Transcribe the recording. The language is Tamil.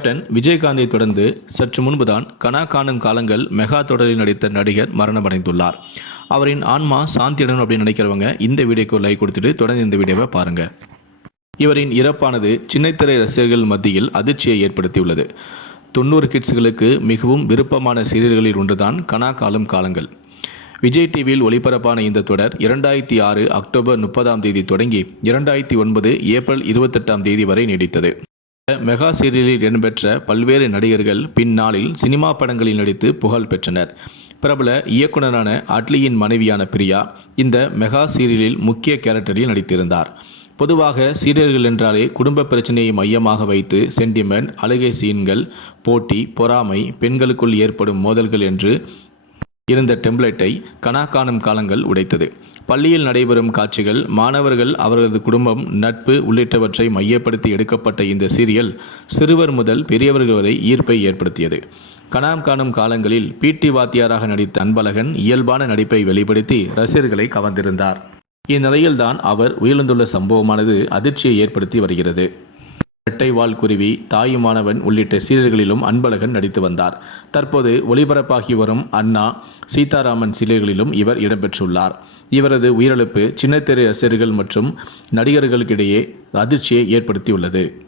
கேப்டன் விஜயகாந்தை தொடர்ந்து சற்று முன்புதான் கனா காணும் காலங்கள் மெகா தொடரில் நடித்த நடிகர் மரணமடைந்துள்ளார். அவரின் ஆன்மா சாந்தியடையணும் அப்படின்னு நினைக்கிறவங்க இந்த வீடியோக்கு ஒரு லைக் கொடுத்துட்டு தொடர்ந்து இந்த வீடியோவை பாருங்க. இவரின் இறப்பானது சின்னத்திரை ரசிகர்கள் மத்தியில் அதிர்ச்சியை ஏற்படுத்தியுள்ளது. தொண்ணூறு கிட்ஸ்களுக்கு மிகவும் விருப்பமான சீரியல்களில் ஒன்றுதான் கனா காலம் காலங்கள். விஜய் டிவியில் ஒளிபரப்பான இந்த தொடர் இரண்டாயிரத்தி ஆறு அக்டோபர் முப்பதாம் தேதி தொடங்கி இரண்டாயிரத்தி ஒன்பது ஏப்ரல் இருபத்தெட்டாம் தேதி வரை நீடித்தது. மெகா சீரியலில் இடம்பெற்ற பல்வேறு நடிகர்கள் பின்னாளில் சினிமா படங்களில் நடித்து புகழ் பெற்றனர். பிரபல இயக்குனரான அட்லியின் மனைவியான பிரியா இந்த மெகா சீரியலில் முக்கிய கேரக்டரில் நடித்திருந்தார். பொதுவாக சீரியல்கள் என்றாலே குடும்ப பிரச்சனையை மையமாக வைத்து சென்டிமெண்ட் அழுகை சீன்கள் போட்டி பொறாமை பெண்களுக்குள் ஏற்படும் மோதல்கள் என்று இருந்த டெம்ப்ளேட்டை கனா காணும் காலங்கள் உடைத்தது. பள்ளியில் நடைபெறும் காட்சிகள் மாணவர்கள் அவர்களது குடும்பம் நட்பு உள்ளிட்டவற்றை மையப்படுத்தி எடுக்கப்பட்ட இந்த சீரியல் சிறுவர் முதல் பெரியவர்கள் வரை ஈர்ப்பை ஏற்படுத்தியது. கனாம் காணும் காலங்களில் பீட்டி வாத்தியாராக நடித்த அன்பழகன் இயல்பான நடிப்பை வெளிப்படுத்தி ரசிகர்களை கவர்ந்திருந்தார். இந்நிலையில்தான் அவர் உயிரிழந்துள்ள சம்பவமானது அதிர்ச்சியை ஏற்படுத்தி வருகிறது. இரட்டைவால் குருவி தாயுமானவன் உள்ளிட்ட சீரியல்களிலும் அன்பழகன் நடித்து வந்தார். தற்போது ஒளிபரப்பாகி வரும் அண்ணா சீதாராமன் சீரியல்களிலும் இவர் இடம்பெற்றுள்ளார். இவரது உயிரிழப்பு சின்னத்திரை ரசிகர்கள் மற்றும் நடிகர்களுக்கிடையே அதிர்ச்சியை ஏற்படுத்தியுள்ளது.